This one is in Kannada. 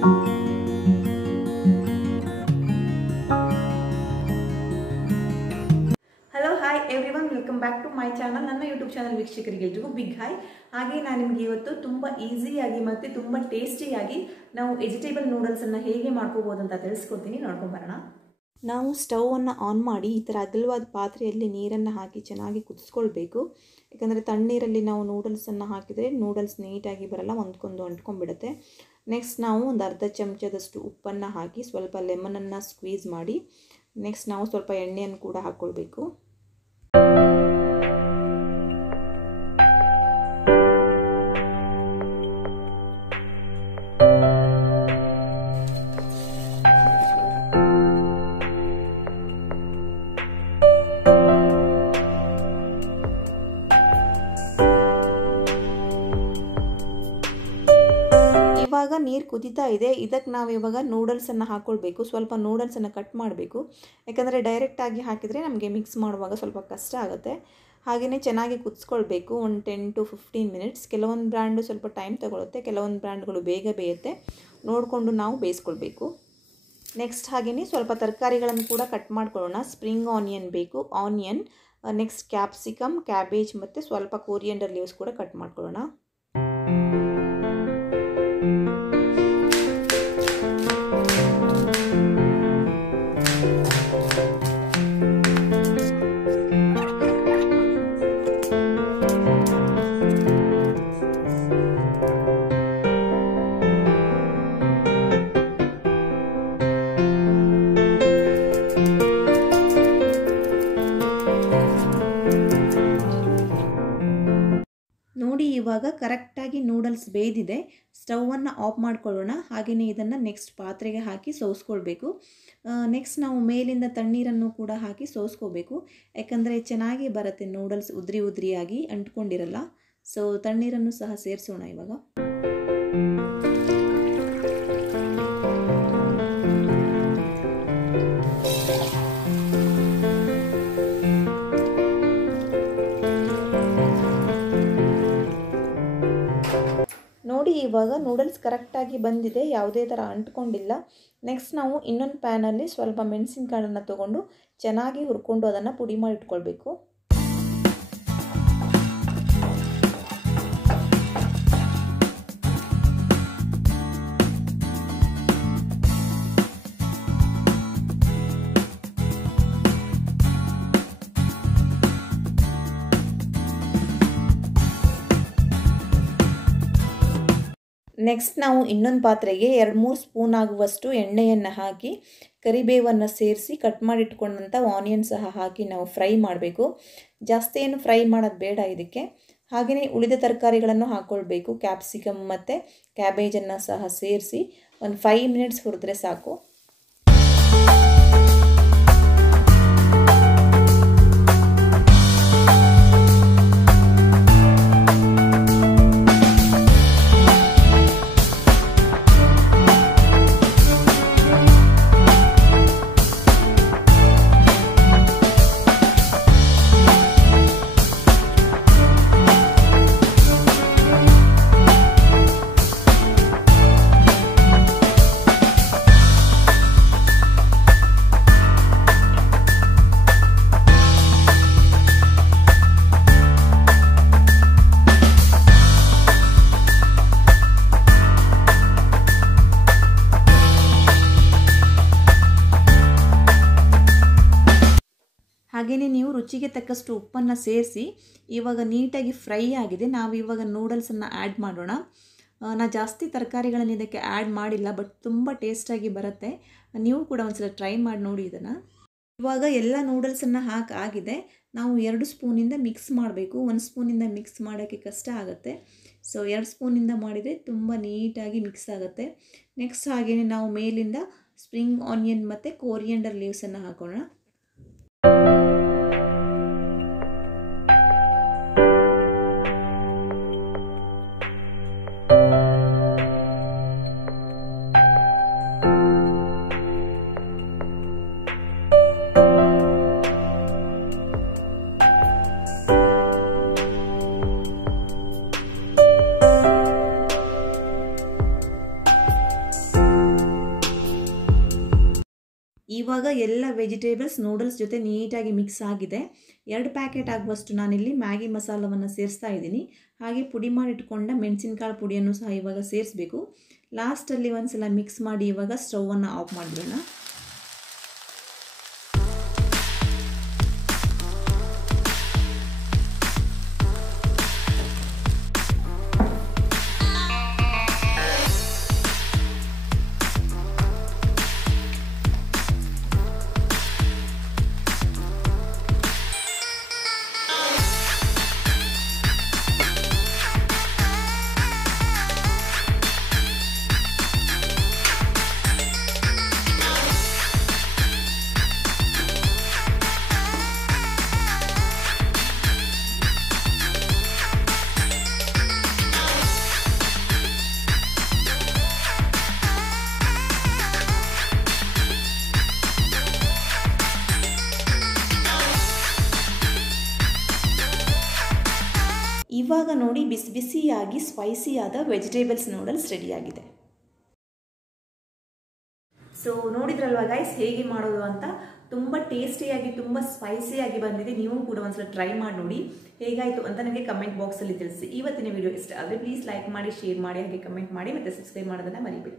Hello hi everyone, welcome back to my channel. ನನ್ನ ಯೂಟ್ಯೂಬ್ ಚಾನಲ್ ವೀಕ್ಷಕರಿಗೆಲ್ರಿಗೂ ಬಿಗ್ ಹಾಯ್. ಹಾಗೆ ನಾನು ನಿಮಗೆ ಇವತ್ತು ತುಂಬ ಈಸಿಯಾಗಿ ಮತ್ತು ತುಂಬ ಟೇಸ್ಟಿಯಾಗಿ ನಾವು ವೆಜಿಟೇಬಲ್ ನೂಡಲ್ಸನ್ನು ಹೇಗೆ ಮಾಡ್ಕೋಬೋದು ಅಂತ ತಿಳಿಸ್ಕೊಡ್ತೀನಿ. ನೋಡ್ಕೊಂಬರೋಣ. ನಾವು ಸ್ಟವನ್ನು ಆನ್ ಮಾಡಿ ಈ ಥರ ಅಗಲವಾದ ಪಾತ್ರೆಯಲ್ಲಿ ನೀರನ್ನು ಹಾಕಿ ಚೆನ್ನಾಗಿ ಕುದಿಸ್ಕೊಳ್ಬೇಕು. ಯಾಕಂದರೆ ತಣ್ಣೀರಲ್ಲಿ ನಾವು ನೂಡಲ್ಸನ್ನು ಹಾಕಿದರೆ ನೂಡಲ್ಸ್ ನೀಟಾಗಿ ಬರಲ್ಲ, ಹೊಂದ್ಕೊಂಡು ಅಂಟ್ಕೊಂಡ್ಬಿಡುತ್ತೆ. ನೆಕ್ಸ್ಟ್ ನಾವು ಒಂದು ಅರ್ಧ ಚಮಚದಷ್ಟು ಉಪ್ಪನ್ನು ಹಾಕಿ ಸ್ವಲ್ಪ ಲೆಮನನ್ನು ಸ್ಕ್ವೀಸ್ ಮಾಡಿ ನೆಕ್ಸ್ಟ್ ನಾವು ಸ್ವಲ್ಪ ಎಣ್ಣೆಯನ್ನು ಕೂಡ ಹಾಕ್ಕೊಳ್ಬೇಕು. ಇವಾಗ ನೀರು ಕುದೀತಾ ಇದೆ. ಇದಕ್ಕೆ ನಾವು ಇವಾಗ ನೂಡಲ್ಸನ್ನು ಹಾಕ್ಕೊಳ್ಬೇಕು. ಸ್ವಲ್ಪ ನೂಡಲ್ಸನ್ನು ಕಟ್ ಮಾಡಬೇಕು, ಯಾಕಂದರೆ ಡೈರೆಕ್ಟಾಗಿ ಹಾಕಿದರೆ ನಮಗೆ ಮಿಕ್ಸ್ ಮಾಡುವಾಗ ಸ್ವಲ್ಪ ಕಷ್ಟ ಆಗುತ್ತೆ. ಹಾಗೆಯೇ ಚೆನ್ನಾಗಿ ಕುದಿಸ್ಕೊಳ್ಬೇಕು ಒಂದು 10 to 15 ಮಿನಿಟ್ಸ್. ಕೆಲವೊಂದು ಬ್ರ್ಯಾಂಡು ಸ್ವಲ್ಪ ಟೈಮ್ ತಗೊಳುತ್ತೆ, ಕೆಲವೊಂದು ಬ್ರ್ಯಾಂಡ್ಗಳು ಬೇಗ ಬೇಯುತ್ತೆ. ನೋಡಿಕೊಂಡು ನಾವು ಬೇಯಿಸ್ಕೊಳ್ಬೇಕು. ನೆಕ್ಸ್ಟ್ ಹಾಗೆಯೇ ಸ್ವಲ್ಪ ತರಕಾರಿಗಳನ್ನು ಕೂಡ ಕಟ್ ಮಾಡ್ಕೊಳ್ಳೋಣ. ಸ್ಪ್ರಿಂಗ್ ಆನಿಯನ್ ಬೇಕು, ಆನಿಯನ್, ನೆಕ್ಸ್ಟ್ ಕ್ಯಾಪ್ಸಿಕಮ್, ಕ್ಯಾಬೇಜ್ ಮತ್ತು ಸ್ವಲ್ಪ ಕೊರಿಯಂಡರ್ ಲೀವ್ಸ್ ಕೂಡ ಕಟ್ ಮಾಡ್ಕೊಳ್ಳೋಣ. ನೋಡಿ, ಇವಾಗ ಕರೆಕ್ಟಾಗಿ ನೂಡಲ್ಸ್ ಬೇಯ್ದಿದೆ. ಸ್ಟವನ್ನು ಆಫ್ ಮಾಡ್ಕೊಳ್ಳೋಣ. ಹಾಗೆಯೇ ಇದನ್ನು ನೆಕ್ಸ್ಟ್ ಪಾತ್ರೆಗೆ ಹಾಕಿ ಸೋಸ್ಕೊಳ್ಬೇಕು. ನೆಕ್ಸ್ಟ್ ನಾವು ಮೇಲಿಂದ ತಣ್ಣೀರನ್ನು ಕೂಡ ಹಾಕಿ ಸೋಸ್ಕೋಬೇಕು, ಯಾಕಂದರೆ ಚೆನ್ನಾಗಿ ಬರುತ್ತೆ ನೂಡಲ್ಸ್, ಉದ್ರಿ ಉದ್ರಿಯಾಗಿ ಅಂಟ್ಕೊಂಡಿರಲ್ಲ. ಸೊ ತಣ್ಣೀರನ್ನು ಸಹ ಸೇರಿಸೋಣ ಇವಾಗ. ನೋಡಿ, ಇವಾಗ ನೂಡಲ್ಸ್ ಕರೆಕ್ಟಾಗಿ ಬಂದಿದೆ, ಯಾವುದೇ ಥರ ಅಂಟ್ಕೊಂಡಿಲ್ಲ. ನೆಕ್ಸ್ಟ್ ನಾವು ಇನ್ನೊಂದು ಪ್ಯಾನಲ್ಲಿ ಸ್ವಲ್ಪ ಮೆಣಸಿನಕಾಳನ್ನು ತೊಗೊಂಡು ಚೆನ್ನಾಗಿ ಹುರ್ಕೊಂಡು ಅದನ್ನು ಪುಡಿ ಮಾಡಿ ಇಟ್ಕೊಳ್ಬೇಕು. ನೆಕ್ಸ್ಟ್ ನಾವು ಇನ್ನೊಂದು ಪಾತ್ರೆಗೆ 2-3 ಸ್ಪೂನ್ ಆಗುವಷ್ಟು ಎಣ್ಣೆಯನ್ನು ಹಾಕಿ ಕರಿಬೇವನ್ನು ಸೇರಿಸಿ ಕಟ್ ಮಾಡಿಟ್ಕೊಂಡಂಥ ಆನಿಯನ್ ಸಹ ಹಾಕಿ ನಾವು ಫ್ರೈ ಮಾಡಬೇಕು. ಜಾಸ್ತಿ ಏನು ಫ್ರೈ ಮಾಡೋದು ಬೇಡ ಇದಕ್ಕೆ. ಹಾಗೆಯೇ ಉಳಿದ ತರಕಾರಿಗಳನ್ನು ಹಾಕ್ಕೊಳ್ಬೇಕು. ಕ್ಯಾಪ್ಸಿಕಮ್ ಮತ್ತು ಕ್ಯಾಬೇಜನ್ನು ಸಹ ಸೇರಿಸಿ ಒಂದು 5 ಮಿನಿಟ್ಸ್ ಹುರಿದ್ರೆ ಸಾಕು. ಹಾಗೆಯೇ ನೀವು ರುಚಿಗೆ ತಕ್ಕಷ್ಟು ಉಪ್ಪನ್ನು ಸೇರಿಸಿ ಇವಾಗ ನೀಟಾಗಿ ಫ್ರೈ ಆಗಿದೆ. ನಾವು ಇವಾಗ ನೂಡಲ್ಸನ್ನು ಆ್ಯಡ್ ಮಾಡೋಣ. ನಾನು ಜಾಸ್ತಿ ತರಕಾರಿಗಳನ್ನು ಇದಕ್ಕೆ ಆ್ಯಡ್ ಮಾಡಿಲ್ಲ, ಬಟ್ ತುಂಬ ಟೇಸ್ಟಾಗಿ ಬರುತ್ತೆ. ನೀವು ಕೂಡ ಒಂದ್ಸಲ ಟ್ರೈ ಮಾಡಿ ನೋಡಿ ಇದನ್ನು. ಇವಾಗ ಎಲ್ಲ ನೂಡಲ್ಸನ್ನು ಆಗಿದೆ. ನಾವು 2 ಸ್ಪೂನಿಂದ ಮಿಕ್ಸ್ ಮಾಡಬೇಕು. 1 ಸ್ಪೂನಿಂದ ಮಿಕ್ಸ್ ಮಾಡೋಕ್ಕೆ ಕಷ್ಟ ಆಗುತ್ತೆ. ಸೊ 2 ಸ್ಪೂನಿಂದ ಮಾಡಿದರೆ ತುಂಬ ನೀಟಾಗಿ ಮಿಕ್ಸ್ ಆಗುತ್ತೆ. ನೆಕ್ಸ್ಟ್ ಹಾಗೆಯೇ ನಾವು ಮೇಲಿಂದ ಸ್ಪ್ರಿಂಗ್ ಆನಿಯನ್ ಮತ್ತು ಕೊರಿಯಂಡರ್ ಲೀವ್ಸನ್ನು ಹಾಕೋಣ. ಇವಾಗ ಎಲ್ಲ ವೆಜಿಟೇಬಲ್ಸ್ ನೂಡಲ್ಸ್ ಜೊತೆ ನೀಟಾಗಿ ಮಿಕ್ಸ್ ಆಗಿದೆ. 2 ಪ್ಯಾಕೆಟ್ ಆಗುವಷ್ಟು ನಾನಿಲ್ಲಿ ಮ್ಯಾಗಿ ಮಸಾಲವನ್ನು ಸೇರಿಸ್ತಾ ಇದ್ದೀನಿ. ಹಾಗೆ ಪುಡಿ ಮಾಡಿಟ್ಕೊಂಡ ಮೆಣಸಿನಕಾಳು ಪುಡಿಯನ್ನು ಸಹ ಇವಾಗ ಸೇರಿಸಬೇಕು. ಲಾಸ್ಟಲ್ಲಿ ಒಂದ್ಸಲ ಮಿಕ್ಸ್ ಮಾಡಿ ಇವಾಗ ಸ್ಟವನ್ನು ಆಫ್ ಮಾಡಿಬಿಡೋಣ. ಇವಾಗ ನೋಡಿ ಬಿಸಿ ಬಿಸಿಯಾಗಿ ಸ್ಪೈಸಿಯಾದ ವೆಜಿಟೇಬಲ್ಸ್ ನೂಡಲ್ಸ್ ರೆಡಿಯಾಗಿದೆ. ಸೊ ನೋಡಿದ್ರಲ್ವಾ ಗೈಸ್ ಹೇಗೆ ಮಾಡೋದು ಅಂತ. ತುಂಬ ಟೇಸ್ಟಿಯಾಗಿ ತುಂಬ ಸ್ಪೈಸಿಯಾಗಿ ಬಂದಿದೆ. ನೀವು ಕೂಡ ಒಂದ್ಸಲ ಟ್ರೈ ಮಾಡಿ ನೋಡಿ ಹೇಗಾಯಿತು ಅಂತ ನನಗೆ ಕಮೆಂಟ್ ಬಾಕ್ಸಲ್ಲಿ ತಿಳಿಸಿ. ಇವತ್ತಿನ ವಿಡಿಯೋ ಇಷ್ಟ ಆದರೆ ಪ್ಲೀಸ್ ಲೈಕ್ ಮಾಡಿ, ಶೇರ್ ಮಾಡಿ, ಹಾಗೆ ಕಮೆಂಟ್ ಮಾಡಿ ಮತ್ತು ಸಬ್ಸ್ಕ್ರೈಬ್ ಮಾಡೋದನ್ನು ಮರಿಬೇಡಿ.